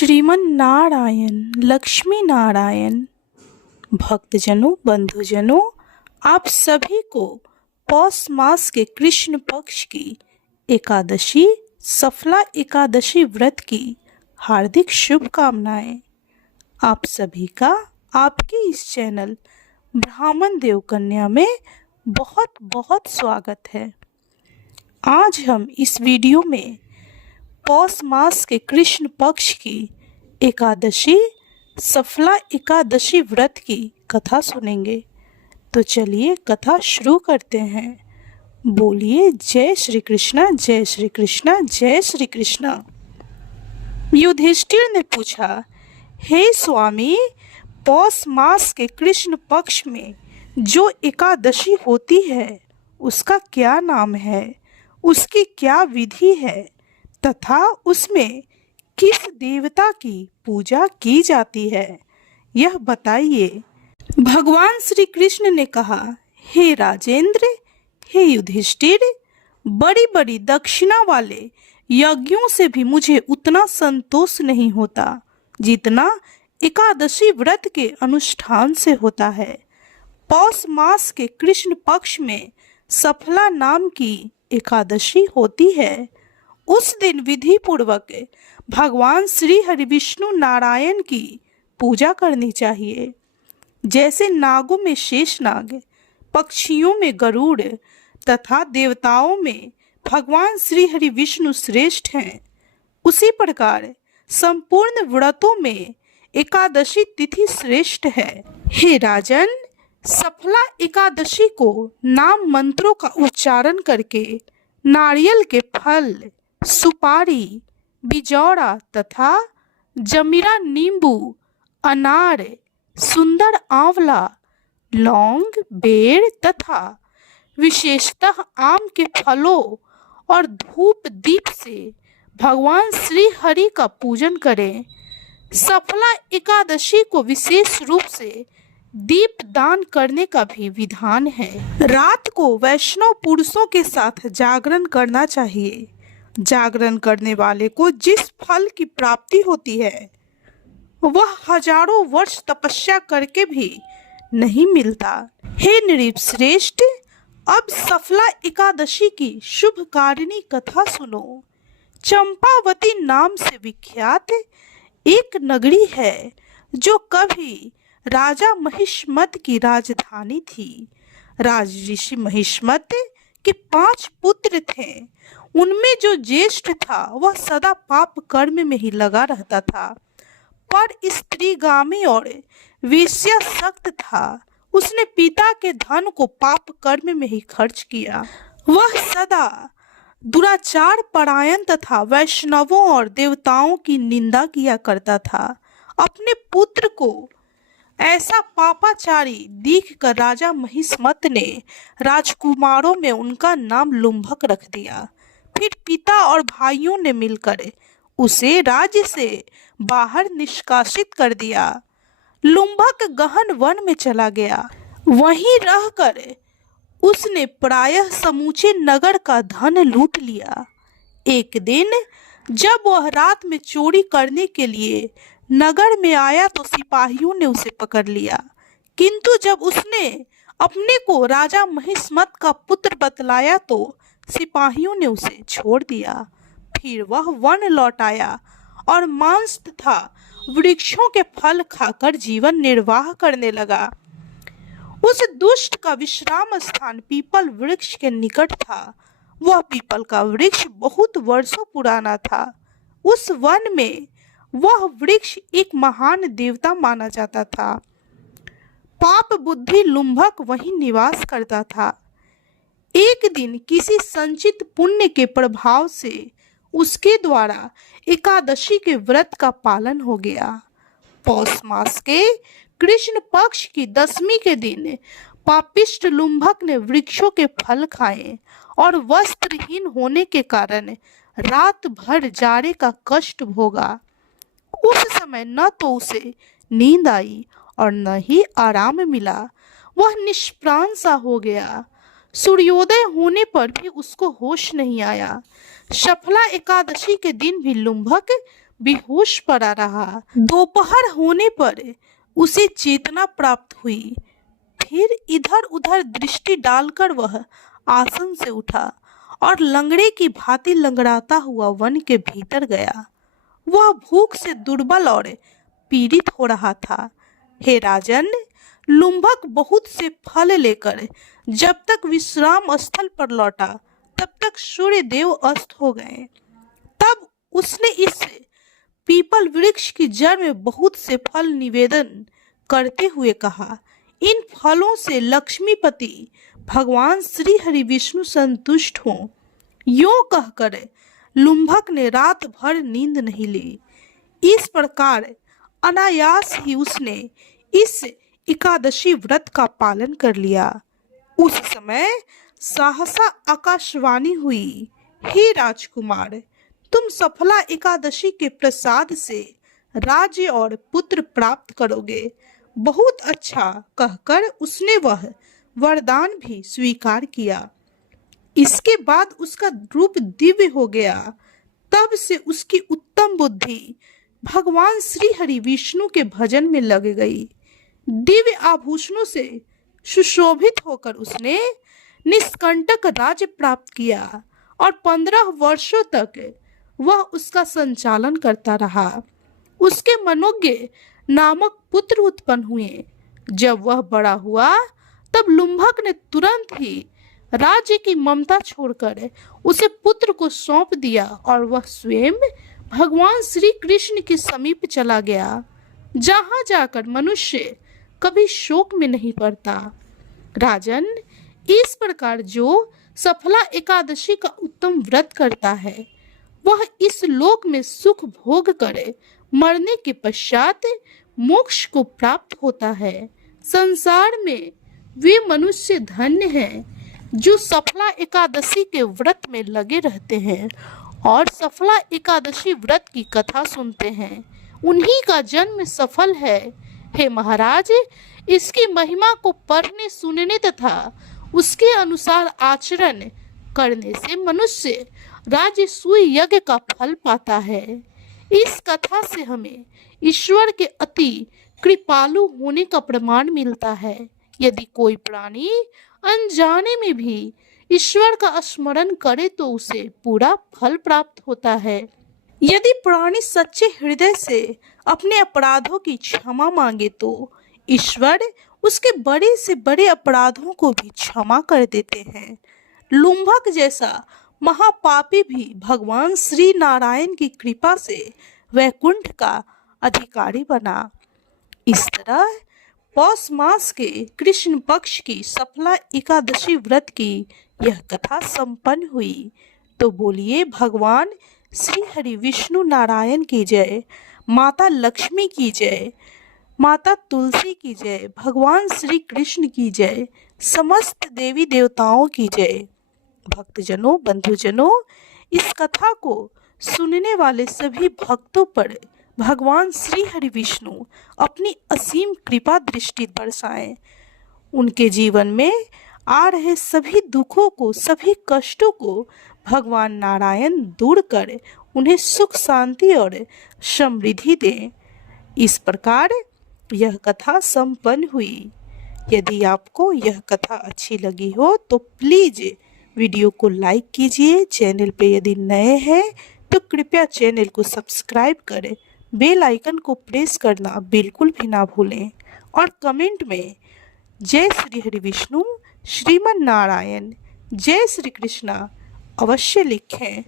श्रीमन नारायण लक्ष्मी नारायण भक्तजनों बंधुजनों, आप सभी को पौष मास के कृष्ण पक्ष की एकादशी सफला एकादशी व्रत की हार्दिक शुभकामनाएं। आप सभी का आपके इस चैनल ब्राह्मण देव कन्या में बहुत बहुत स्वागत है। आज हम इस वीडियो में पौष मास के कृष्ण पक्ष की एकादशी सफला एकादशी व्रत की कथा सुनेंगे। तो चलिए कथा शुरू करते हैं। बोलिए जय श्री कृष्णा, जय श्री कृष्णा, जय श्री कृष्णा। युधिष्ठिर ने पूछा, हे स्वामी, पौष मास के कृष्ण पक्ष में जो एकादशी होती है उसका क्या नाम है, उसकी क्या विधि है तथा उसमें किस देवता की पूजा की जाती है, यह बताइए। भगवान श्री कृष्ण ने कहा, हे राजेंद्र, हे युधिष्ठिर, बड़ी बड़ी दक्षिणा वाले यज्ञों से भी मुझे उतना संतोष नहीं होता जितना एकादशी व्रत के अनुष्ठान से होता है। पौष मास के कृष्ण पक्ष में सफला नाम की एकादशी होती है। उस दिन विधि पूर्वक भगवान श्री हरि विष्णु नारायण की पूजा करनी चाहिए। जैसे नागों में शेषनाग, पक्षियों में गरुड़ तथा देवताओं में भगवान श्री हरि विष्णु श्रेष्ठ हैं, उसी प्रकार संपूर्ण व्रतों में एकादशी तिथि श्रेष्ठ है। हे राजन, सफला एकादशी को नाम मंत्रों का उच्चारण करके नारियल के फल, सुपारी, बिजौड़ा तथा जमीरा नींबू, अनार, सुंदर आंवला, लौंग, बेर तथा विशेषतः आम के फलों और धूप दीप से भगवान श्री हरि का पूजन करें। सफला एकादशी को विशेष रूप से दीप दान करने का भी विधान है। रात को वैष्णव पुरुषों के साथ जागरण करना चाहिए। जागरण करने वाले को जिस फल की प्राप्ति होती है वह हजारों वर्ष तपस्या करके भी नहीं मिलता। हे नृप श्रेष्ठ, अब सफला एकादशी की शुभकारिणी कथा सुनो। चंपावती नाम से विख्यात एक नगरी है जो कभी राजा महिष्मत की राजधानी थी। राजऋषि महिष्मत के 5 पुत्र थे। उनमें जो ज्येष्ठ था वह सदा पाप कर्म में ही लगा रहता था, पर स्त्रीगामी और वेश्यासक्त था। उसने पिता के धन को पाप कर्म में ही खर्च किया। वह सदा दुराचार परायण तथा वैष्णवों और देवताओं की निंदा किया करता था। अपने पुत्र को ऐसा पापाचारी देखकर राजा महिष्मत ने राजकुमारों में उनका नाम लुम्भक रख दिया। फिर पिता और भाइयों ने मिलकर उसे राज्य से बाहर निष्कासित कर दिया। लुम्भक गहन वन में चला गया। वहीं रहकर उसने प्रायः समूचे नगर का धन लूट लिया। एक दिन जब वह रात में चोरी करने के लिए नगर में आया तो सिपाहियों ने उसे पकड़ लिया, किंतु जब उसने अपने को राजा महिष्मत का पुत्र बतलाया तो सिपाहियों ने उसे छोड़ दिया। फिर वह वन लौट आया और मांस तथा वृक्षों के फल खाकर जीवन निर्वाह करने लगा। उस दुष्ट का विश्राम स्थान पीपल वृक्ष के निकट था। वह पीपल का वृक्ष बहुत वर्षों पुराना था। उस वन में वह वृक्ष एक महान देवता माना जाता था। पाप बुद्धि लुम्भक वहीं निवास करता था। एक दिन किसी संचित पुण्य के प्रभाव से उसके द्वारा एकादशी के व्रत का पालन हो गया। पौष मास के कृष्ण पक्ष की 10वीं के दिन पापिष्ट लुम्भक ने वृक्षों के फल खाए और वस्त्रहीन होने के कारण रात भर जाड़े का कष्ट भोगा। उस समय न तो उसे नींद आई और न ही आराम मिला। वह निष्प्राण सा हो गया। सूर्योदय होने पर भी उसको होश नहीं आया। सफला एकादशी के दिन भी लुम्भक बेहोश पड़ा रहा। दोपहर होने पर उसे चेतना प्राप्त हुई। फिर इधर उधर दृष्टि डालकर वह आसन से उठा और लंगड़े की भांति लंगड़ाता हुआ वन के भीतर गया। वह भूख से दुर्बल और पीड़ित हो रहा था। हे राजन, लुम्भक बहुत से फल लेकर जब तक विश्राम स्थल पर लौटा तब तक सूर्य देव अस्त हो गए। तब उसने इस पीपल वृक्ष की जड़ में बहुत से फल निवेदन करते हुए कहा, इन फलों से लक्ष्मीपति भगवान श्री हरि विष्णु संतुष्ट हों। यूं कहकर लुम्भक ने रात भर नींद नहीं ली। इस प्रकार अनायास ही उसने इस एकादशी व्रत का पालन कर लिया। उस समय सहसा आकाशवाणी हुई, हे राजकुमार, तुम सफला एकादशी के प्रसाद से राज्य और पुत्र प्राप्त करोगे। बहुत अच्छा कहकर उसने वह वरदान भी स्वीकार किया। इसके बाद उसका रूप दिव्य हो गया। तब से उसकी उत्तम बुद्धि भगवान श्री हरि विष्णु के भजन में लग गई। दिव्य आभूषणों से सुशोभित होकर उसने निष्कंटक राज्य प्राप्त किया और 15 वर्षों तक वह उसका संचालन करता रहा। उसके मनोज्ञ नामक पुत्र उत्पन्न हुए। जब वह बड़ा हुआ तब लुम्भक ने तुरंत ही राज्य की ममता छोड़कर उसे पुत्र को सौंप दिया और वह स्वयं भगवान श्री कृष्ण के समीप चला गया, जहां जाकर मनुष्य कभी शोक में नहीं पड़ता। राजन, इस प्रकार जो सफला एकादशी का उत्तम व्रत करता है वह इस लोक में सुख भोग करे मरने के पश्चात मोक्ष को प्राप्त होता है। संसार में वे मनुष्य धन्य हैं जो सफला एकादशी के व्रत में लगे रहते हैं और सफला एकादशी व्रत की कथा सुनते हैं। उन्हीं का जन्म सफल है। हे महाराज, इसकी महिमा को पढ़ने सुनने तथा उसके अनुसार आचरण करने से मनुष्य राजसूय यज्ञ का फल पाता है। इस कथा से हमें ईश्वर के अति कृपालु होने का प्रमाण मिलता है। यदि कोई प्राणी अनजाने में भी ईश्वर का स्मरण करे तो उसे पूरा फल प्राप्त होता है। यदि प्राणी सच्चे हृदय से अपने अपराधों की क्षमा मांगे तो ईश्वर उसके बड़े से बड़े अपराधों को भी क्षमा कर देते हैं। लुम्भक जैसा महापापी भी भगवान श्री नारायण की कृपा से वैकुंठ का अधिकारी बना। इस तरह पौष मास के कृष्ण पक्ष की सफला एकादशी व्रत की यह कथा संपन्न हुई। तो बोलिए भगवान श्री हरि विष्णु नारायण की जय, माता लक्ष्मी की जय, माता तुलसी की जय, भगवान श्री कृष्ण की जय, समस्त देवी देवताओं की जय। भक्तजनों, बंधुजनों, इस कथा को सुनने वाले सभी भक्तों पर भगवान श्री हरि विष्णु अपनी असीम कृपा दृष्टि बरसाएं। उनके जीवन में आ रहे सभी दुखों को, सभी कष्टों को भगवान नारायण दूर कर उन्हें सुख शांति और समृद्धि दें। इस प्रकार यह कथा संपन्न हुई। यदि आपको यह कथा अच्छी लगी हो तो प्लीज वीडियो को लाइक कीजिए। चैनल पे यदि नए हैं तो कृपया चैनल को सब्सक्राइब करें। बेल आइकन को प्रेस करना बिल्कुल भी ना भूलें और कमेंट में जय श्री हरि विष्णु, श्रीमन नारायण, जय श्री कृष्णा अवश्य लिखें।